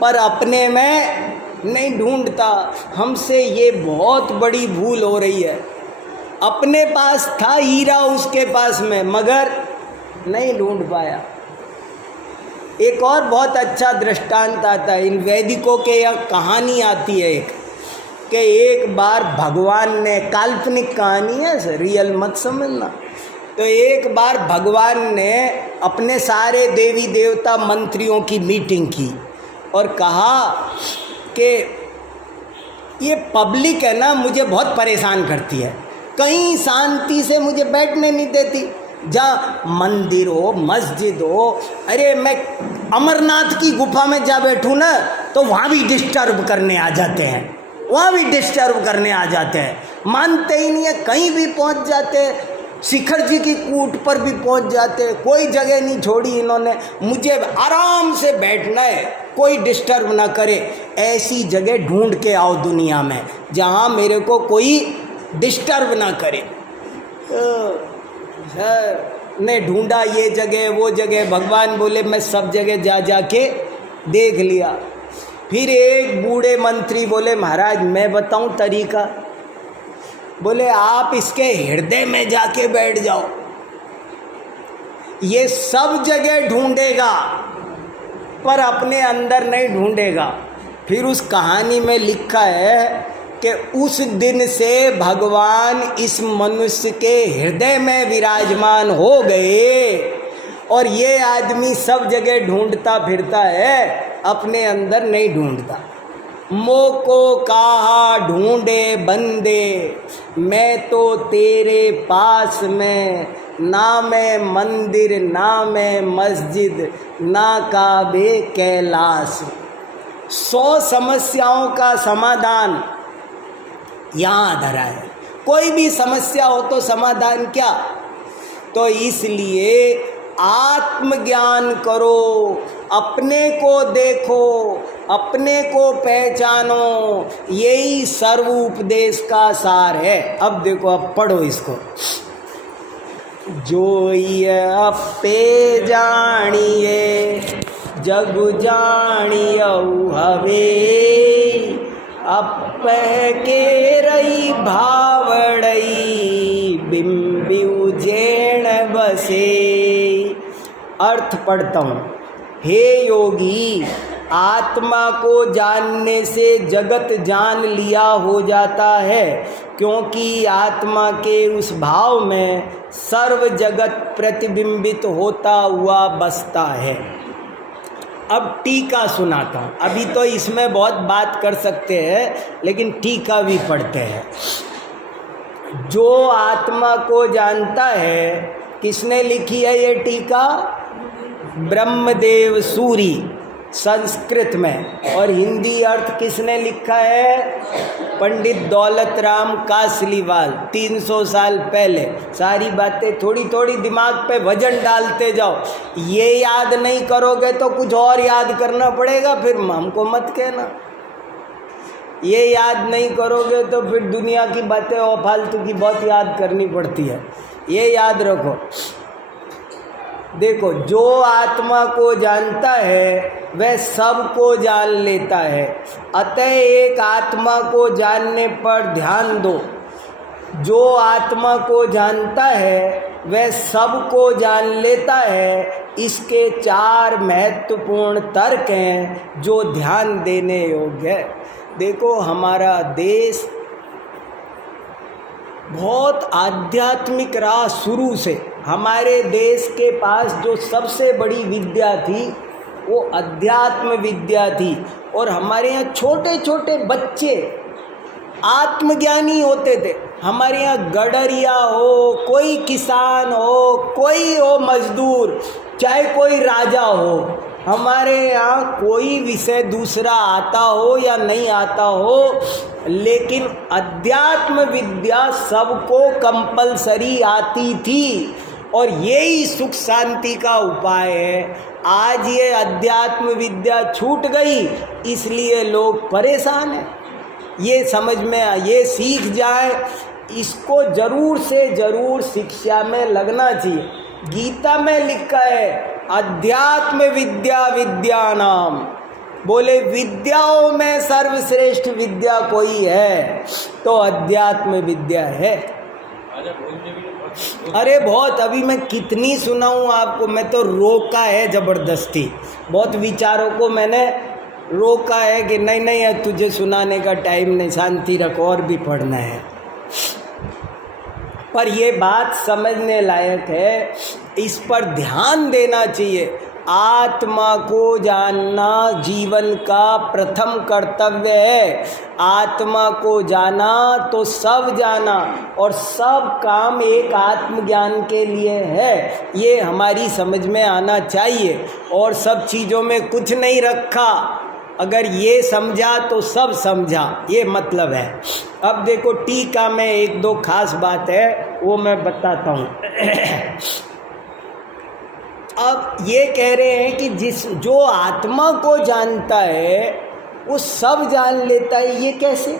पर अपने में नहीं ढूंढता। हमसे ये बहुत बड़ी भूल हो रही है। अपने पास था हीरा उसके पास में, मगर नहीं ढूंढ पाया। एक और बहुत अच्छा दृष्टांत आता है, इन वैदिकों के यहाँ कहानी आती है एक, कि एक बार भगवान ने, काल्पनिक कहानी है, रियल मत समझना। तो एक बार भगवान ने अपने सारे देवी देवता मंत्रियों की मीटिंग की और कहा कि ये पब्लिक है ना, मुझे बहुत परेशान करती है, कहीं शांति से मुझे बैठने नहीं देती। जहाँ मंदिर हो, मस्जिद हो, अरे मैं अमरनाथ की गुफा में जा बैठूँ ना तो वहाँ भी डिस्टर्ब करने आ जाते हैं, वहाँ भी डिस्टर्ब करने आ जाते हैं, मानते ही नहीं है, कहीं भी पहुँच जाते हैं, शिखर जी की कूट पर भी पहुँच जाते हैं, कोई जगह नहीं छोड़ी इन्होंने, मुझे आराम से बैठना है, कोई डिस्टर्ब ना करे। ऐसी जगह ढूंढ के आओ दुनिया में जहाँ मेरे को कोई डिस्टर्ब ना करे। ने ढूंढा ये जगह वो जगह, भगवान बोले मैं सब जगह जा जा के देख लिया। फिर एक बूढ़े मंत्री बोले महाराज मैं बताऊं तरीका। बोले आप इसके हृदय में जाके बैठ जाओ, ये सब जगह ढूंढेगा पर अपने अंदर नहीं ढूंढेगा। फिर उस कहानी में लिखा है कि उस दिन से भगवान इस मनुष्य के हृदय में विराजमान हो गए और ये आदमी सब जगह ढूंढता फिरता है, अपने अंदर नहीं ढूंढता। मोको कहा ढूंढे बंदे, मैं तो तेरे पास में, ना मैं मंदिर ना मैं मस्जिद ना काबे कैलाश। 100 समस्याओं का समाधान यहाँ धरा है। कोई भी समस्या हो तो समाधान क्या? तो इसलिए आत्मज्ञान करो, अपने को देखो, अपने को पहचानो, यही सर्व उपदेश का सार है। अब देखो, अब पढ़ो इसको। जो ये अपे जानिए जग जानियऊ हवे, अपह के रही भावड़ई बिंबी उजेण बसे। अर्थ पढ़ता हूँ। हे योगी, आत्मा को जानने से जगत जान लिया हो जाता है, क्योंकि आत्मा के उस भाव में सर्व जगत प्रतिबिंबित होता हुआ बसता है। अब टीका सुनाता हूँ। अभी तो इसमें बहुत बात कर सकते हैं, लेकिन टीका भी पढ़ते हैं। जो आत्मा को जानता है किसने लिखी है ये टीका? ब्रह्मदेव सूरी, संस्कृत में। और हिंदी अर्थ किसने लिखा है? पंडित दौलत राम कासलीवाल, 300 साल पहले। सारी बातें थोड़ी थोड़ी दिमाग पे वजन डालते जाओ। ये याद नहीं करोगे तो कुछ और याद करना पड़ेगा, फिर हमको मत कहना। ये याद नहीं करोगे तो फिर दुनिया की बातें और फालतू की बहुत याद करनी पड़ती है। ये याद रखो। देखो, जो आत्मा को जानता है वह सबको जान लेता है। अतः एक आत्मा को जानने पर ध्यान दो। जो आत्मा को जानता है वह सबको जान लेता है। इसके 4 महत्वपूर्ण तर्क हैं जो ध्यान देने योग्य है। देखो, हमारा देश बहुत आध्यात्मिक रहा शुरू से। हमारे देश के पास जो सबसे बड़ी विद्या थी वो अध्यात्म विद्या थी। और हमारे यहाँ छोटे छोटे बच्चे आत्मज्ञानी होते थे। हमारे यहाँ गडरिया हो, कोई किसान हो, कोई हो मजदूर, चाहे कोई राजा हो, हमारे यहाँ कोई विषय दूसरा आता हो या नहीं आता हो, लेकिन अध्यात्म विद्या सबको कंपलसरी आती थी। और यही सुख शांति का उपाय है। आज ये अध्यात्म विद्या छूट गई, इसलिए लोग परेशान हैं। ये समझ में, ये सीख जाए, इसको जरूर से जरूर शिक्षा में लगना चाहिए। गीता में लिखा है अध्यात्म विद्या विद्यानाम, बोले विद्याओं में सर्वश्रेष्ठ विद्या कोई है तो अध्यात्म विद्या है। अरे बहुत, अभी मैं कितनी सुनाऊं आपको। मैं तो रोका है ज़बरदस्ती, बहुत विचारों को मैंने रोका है कि नहीं नहीं तुझे सुनाने का टाइम नहीं, शांति रखो, और भी पढ़ना है। पर ये बात समझने लायक है, इस पर ध्यान देना चाहिए। आत्मा को जानना जीवन का प्रथम कर्तव्य है। आत्मा को जाना तो सब जाना, और सब काम एक आत्मज्ञान के लिए है। ये हमारी समझ में आना चाहिए। और सब चीज़ों में कुछ नहीं रखा, अगर ये समझा तो सब समझा, ये मतलब है। अब देखो, टीका में 1-2 खास बात है, वो मैं बताता हूँ। अब ये कह रहे हैं कि जो आत्मा को जानता है वो सब जान लेता है। ये कैसे?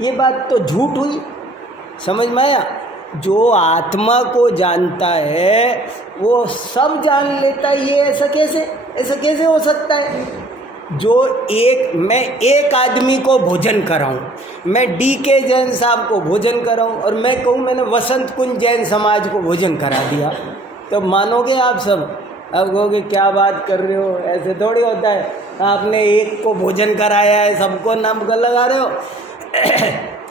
ये बात तो झूठ हुई। समझ में आया? जो आत्मा को जानता है वो सब जान लेता है, ये ऐसा कैसे हो सकता है? मैं एक आदमी को भोजन कराऊं, मैं DK जैन साहब को भोजन कराऊं, और मैं कहूं मैंने वसंत कुंज जैन समाज को भोजन करा दिया, तो मानोगे आप सब? अब कहोगे क्या बात कर रहे हो, ऐसे थोड़ी होता है। आपने एक को भोजन कराया है, सबको नाम लगा रहे हो।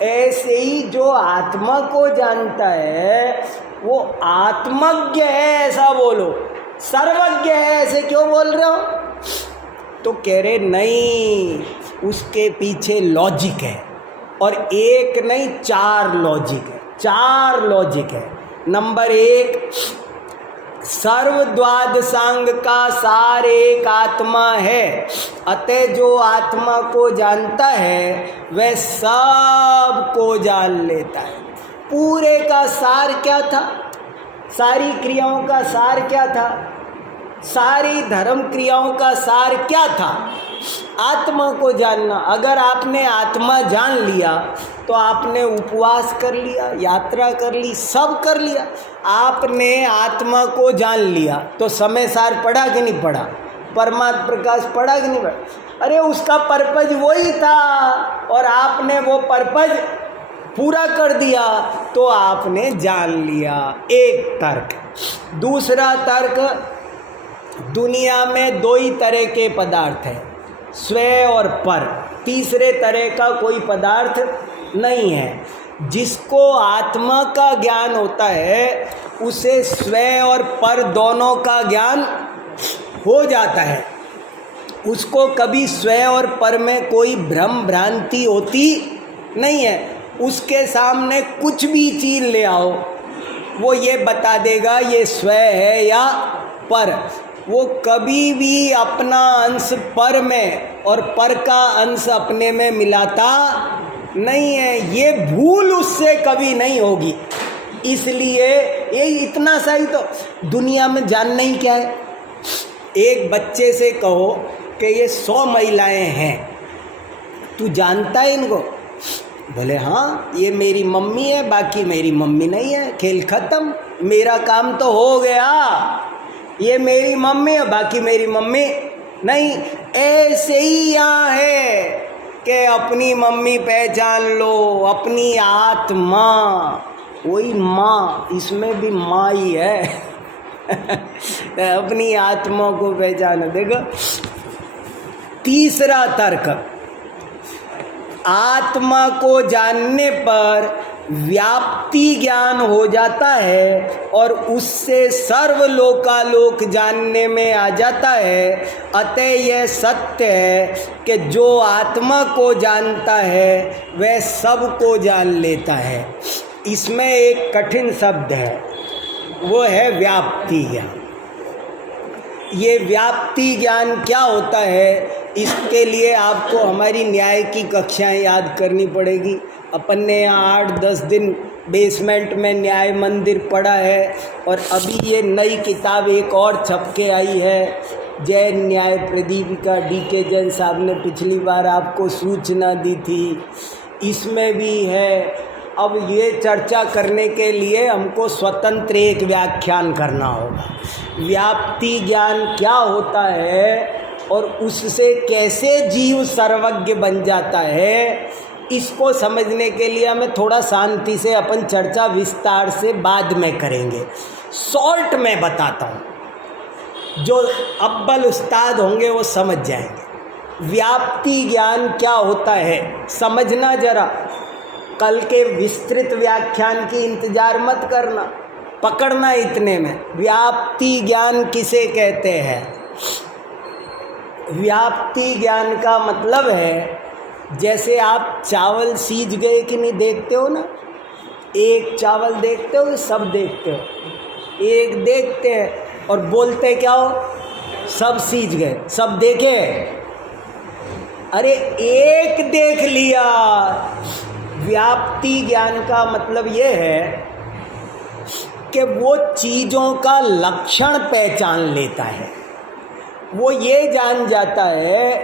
ऐसे ही जो आत्मा को जानता है वो आत्मज्ञ है, ऐसा बोलो। सर्वज्ञ है ऐसे क्यों बोल रहे हो? तो कह रहे नहीं, उसके पीछे लॉजिक है, और एक नहीं 4 लॉजिक है। 4 लॉजिक है। नंबर 1, सर्वद्वादशांग का सार एक आत्मा है। अतः जो आत्मा को जानता है वह सब को जान लेता है। पूरे का सार क्या था? सारी क्रियाओं का सार क्या था? सारी धर्म क्रियाओं का सार क्या था? आत्मा को जानना। अगर आपने आत्मा जान लिया तो आपने उपवास कर लिया, यात्रा कर ली, सब कर लिया। आपने आत्मा को जान लिया तो समय सार पढ़ा कि नहीं पढ़ा? परमात्म प्रकाश पढ़ा कि नहीं पढ़ा? अरे उसका पर्पज वही था, और आपने वो पर्पज पूरा कर दिया तो आपने जान लिया। एक तर्क। दूसरा तर्क, दुनिया में 2 ही तरह के पदार्थ हैं, स्वयं और पर। तीसरे तरह का कोई पदार्थ नहीं है। जिसको आत्मा का ज्ञान होता है उसे स्वयं और पर दोनों का ज्ञान हो जाता है। उसको कभी स्वयं और पर में कोई भ्रम भ्रांति होती नहीं है। उसके सामने कुछ भी चीज़ ले आओ, वो ये बता देगा ये स्वयं है या पर। वो कभी भी अपना अंश पर में और पर का अंश अपने में मिलाता नहीं है, ये भूल उससे कभी नहीं होगी। इसलिए ये इतना सा ही तो दुनिया में जानना ही क्या है। एक बच्चे से कहो कि ये 100 महिलाएं हैं, तू जानता है इनको? बोले हाँ ये मेरी मम्मी है, बाकी मेरी मम्मी नहीं है, खेल खत्म, मेरा काम तो हो गया। ये मेरी मम्मी है, बाकी मेरी मम्मी नहीं। ऐसे ही यहाँ है कि अपनी मम्मी पहचान लो, अपनी आत्मा, वही माँ, इसमें भी माँ ही है। अपनी आत्मा को पहचानो। देखो तीसरा तर्क, आत्मा को जानने पर व्याप्ति ज्ञान हो जाता है और उससे सर्वलोकालोक जानने में आ जाता है। अतः यह सत्य है कि जो आत्मा को जानता है वह सबको जान लेता है। इसमें एक कठिन शब्द है, वो है व्याप्ति ज्ञान। ये व्याप्ति ज्ञान क्या होता है, इसके लिए आपको हमारी न्याय की कक्षाएं याद करनी पड़ेगी। अपन ने यहाँ 8-10 दिन बेसमेंट में न्याय मंदिर पढ़ा है, और अभी ये नई किताब एक और छप के आई है, जैन न्याय प्रदीपिका, DK जैन साहब ने पिछली बार आपको सूचना दी थी, इसमें भी है। अब ये चर्चा करने के लिए हमको स्वतंत्र एक व्याख्यान करना होगा। व्याप्ति ज्ञान क्या होता है और उससे कैसे जीव सर्वज्ञ बन जाता है, इसको समझने के लिए हमें थोड़ा शांति से अपन चर्चा विस्तार से बाद में करेंगे। शॉर्ट में बताता हूँ, जो अव्वल उस्ताद होंगे वो समझ जाएंगे। व्याप्ति ज्ञान क्या होता है समझना जरा। कल के विस्तृत व्याख्यान की इंतजार मत करना, पकड़ना इतने में। व्याप्ति ज्ञान किसे कहते हैं? व्याप्ति ज्ञान का मतलब है, जैसे आप चावल सीज गए कि नहीं देखते हो ना, एक चावल देखते हो, सब देखते हो। एक देखते हैं और बोलते क्या हो, सब सीज गए, सब देखे। अरे एक देख लिया। व्याप्ति ज्ञान का मतलब ये है कि वो चीज़ों का लक्षण पहचान लेता है। वो ये जान जाता है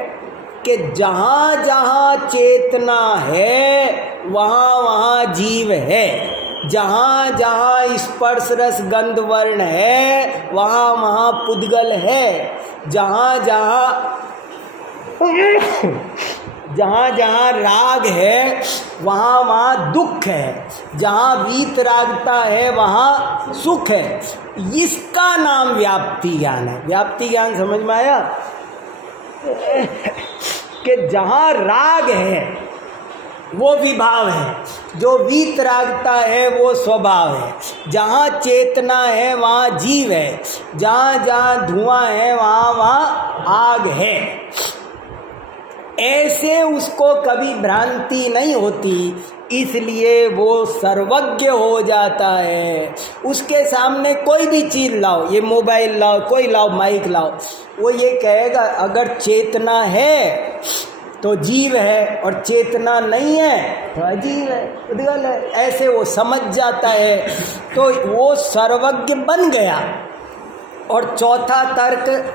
कि जहाँ जहाँ चेतना है वहाँ वहाँ जीव है, जहाँ जहाँ स्पर्श रस गंध वर्ण है वहाँ वहाँ पुद्गल है, जहाँ जहाँ राग है वहाँ वहाँ दुख है, जहाँ वीतरागता है वहाँ सुख है। इसका नाम व्याप्ति ज्ञान है। व्याप्ति ज्ञान समझ में आया? कि जहाँ राग है वो विभाव है, जो वीतरागता है वो स्वभाव है, जहाँ चेतना है वहाँ जीव है, जहाँ जहाँ धुआं है वहाँ वहाँ आग है। ऐसे उसको कभी भ्रांति नहीं होती, इसलिए वो सर्वज्ञ हो जाता है। उसके सामने कोई भी चीज़ लाओ, ये मोबाइल लाओ, कोई लाओ, माइक लाओ, वो ये कहेगा अगर चेतना है तो जीव है और चेतना नहीं है तो अजीव है, उद्गल है। ऐसे वो समझ जाता है, तो वो सर्वज्ञ बन गया। और चौथा तर्क,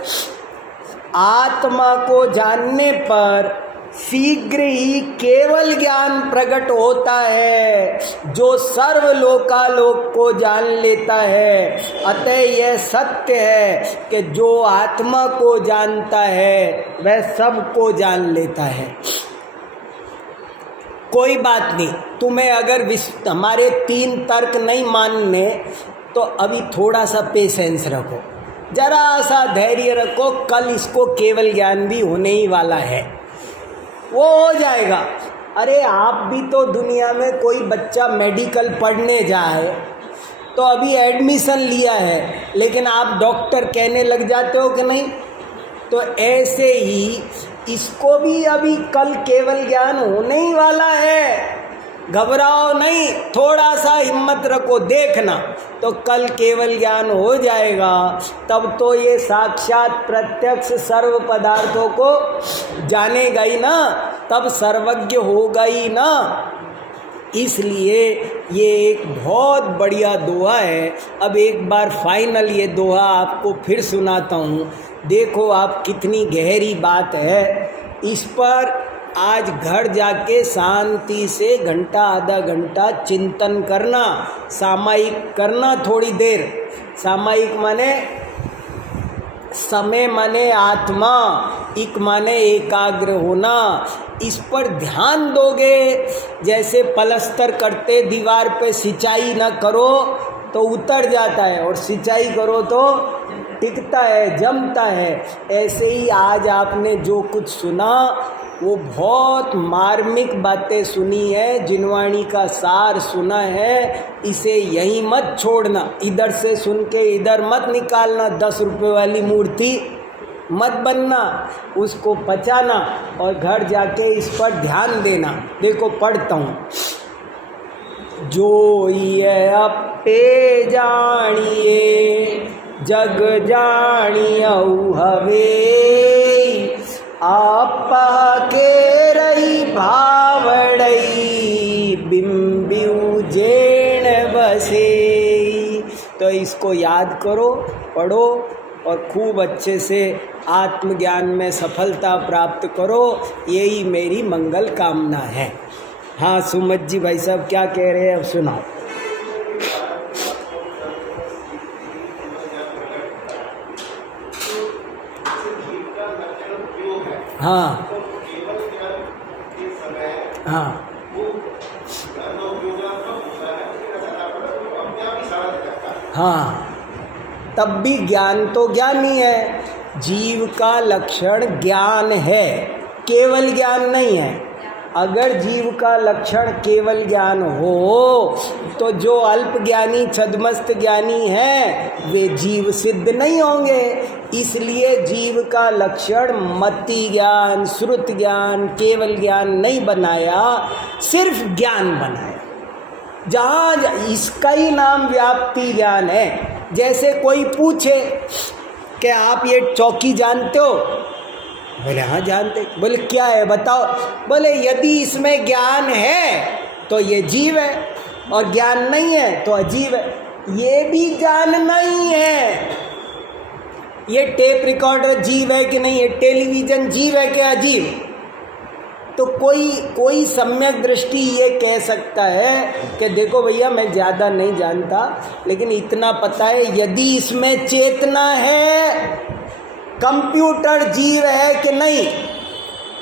आत्मा को जानने पर शीघ्र ही केवल ज्ञान प्रकट होता है, जो सर्वलोकालोक को जान लेता है। अतः यह सत्य है कि जो आत्मा को जानता है वह सबको जान लेता है। कोई बात नहीं, तुम्हें अगर हमारे 3 तर्क नहीं मानने तो अभी थोड़ा सा पेशेंस रखो, जरा सा धैर्य रखो, कल इसको केवल ज्ञान भी होने ही वाला है, वो हो जाएगा। अरे आप भी तो दुनिया में कोई बच्चा मेडिकल पढ़ने जाए तो अभी एडमिशन लिया है, लेकिन आप डॉक्टर कहने लग जाते हो कि नहीं? तो ऐसे ही इसको भी अभी कल केवल ज्ञान होने ही वाला है। घबराओ नहीं, थोड़ा सा हिम्मत रखो, देखना तो कल केवल ज्ञान हो जाएगा। तब तो ये साक्षात प्रत्यक्ष सर्व पदार्थों को जानेगा ही ना, तब सर्वज्ञ होगा ही ना। इसलिए ये एक बहुत बढ़िया दोहा है। अब एक बार फाइनल ये दोहा आपको फिर सुनाता हूँ, देखो आप कितनी गहरी बात है। इस पर आज घर जाके शांति से घंटा आधा घंटा चिंतन करना, सामायिक करना थोड़ी देर। सामायिक माने समय, माने आत्मा, इक माने एकाग्र होना। इस पर ध्यान दोगे, जैसे पलस्तर करते दीवार पे सिंचाई न करो तो उतर जाता है, और सिंचाई करो तो टिकता है, जमता है। ऐसे ही आज आपने जो कुछ सुना वो बहुत मार्मिक बातें सुनी है, जिनवाणी का सार सुना है। इसे यहीं मत छोड़ना, इधर से सुन के इधर मत निकालना, 10 रुपये वाली मूर्ति मत बनना, उसको पचाना और घर जाके इस पर ध्यान देना। देखो पढ़ता हूँ, जो ये अपे जानिए जग जानियऊ हवे, आपा के रही भावड़ई बिंबियू जेण बसे। तो इसको याद करो, पढ़ो और खूब अच्छे से आत्मज्ञान में सफलता प्राप्त करो, यही मेरी मंगल कामना है। हाँ सुमत जी भाई साहब क्या कह रहे हैं, अब सुनाओ। हाँ हाँ हाँ, तब भी ज्ञान तो ज्ञान ही है। जीव का लक्षण ज्ञान है, केवल ज्ञान नहीं है। अगर जीव का लक्षण केवल ज्ञान हो तो जो अल्प ज्ञानी छद्मस्त ज्ञानी हैं वे जीव सिद्ध नहीं होंगे। इसलिए जीव का लक्षण मति ज्ञान, श्रुत ज्ञान, केवल ज्ञान नहीं बनाया, सिर्फ ज्ञान बनाया। जहाँ इसका ही नाम व्याप्ति ज्ञान है। जैसे कोई पूछे कि आप ये चौकी जानते हो, बोले हाँ जानते। बोले क्या है बताओ। बोले यदि इसमें ज्ञान है तो ये जीव है, और ज्ञान नहीं है तो अजीव है। ये भी ज्ञान नहीं है। ये टेप रिकॉर्डर जीव है कि नहीं, ये टेलीविज़न जीव है कि अजीव। तो कोई सम्यक दृष्टि ये कह सकता है कि देखो भैया मैं ज़्यादा नहीं जानता, लेकिन इतना पता है यदि इसमें चेतना है, कंप्यूटर जीव है कि नहीं,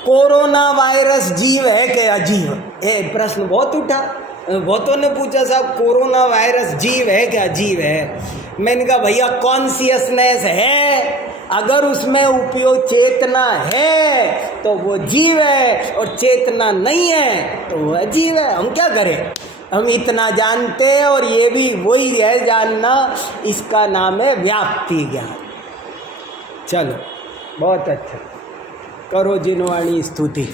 कोरोना वायरस जीव है कि अजीव। प्रश्न बहुत उठा, बहुतों ने पूछा साहब कोरोना वायरस जीव है कि अजीव है। मैंने कहा भैया कॉन्शियसनेस है, अगर उसमें उपयोग चेतना है तो वो जीव है, और चेतना नहीं है तो वो अजीव है। हम क्या करें, हम इतना जानते हैं और ये भी वही है जानना, इसका नाम है व्याप्ति ज्ञान। चलो बहुत अच्छा, करो जिनवाणी स्तुति।